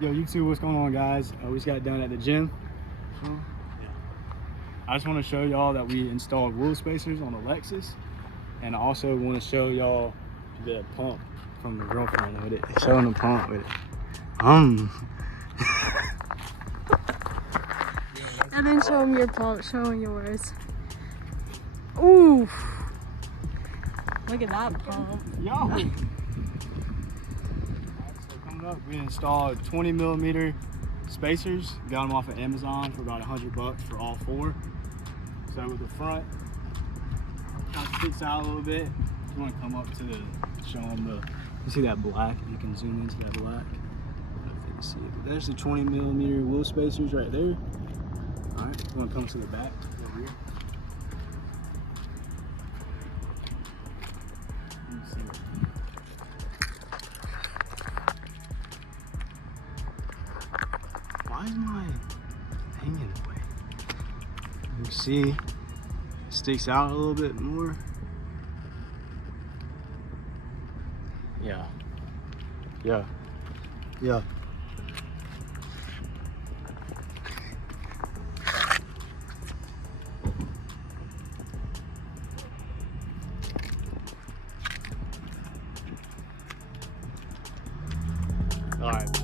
Yo, YouTube, what's going on, guys? We just got done at the gym. I just want to show y'all that we installed wheel spacers on the Lexus, and I also want to show y'all the pump from the girlfriend with it. Showing the pump with it. And then show them your pump, show them yours. Ooh, look at that pump. Yo. So coming up, we installed 20mm spacers. Got them off of Amazon for about $100 for all four. So with the front, kind of sticks out a little bit. If you want to come up to show them you see that black? You can zoom into that black. I don't know if you can see it, but there's the 20mm wheel spacers right there. All right, you want to come to the back over here. Let me see. Why am I hanging away? You can see it sticks out a little bit more. Yeah. All right.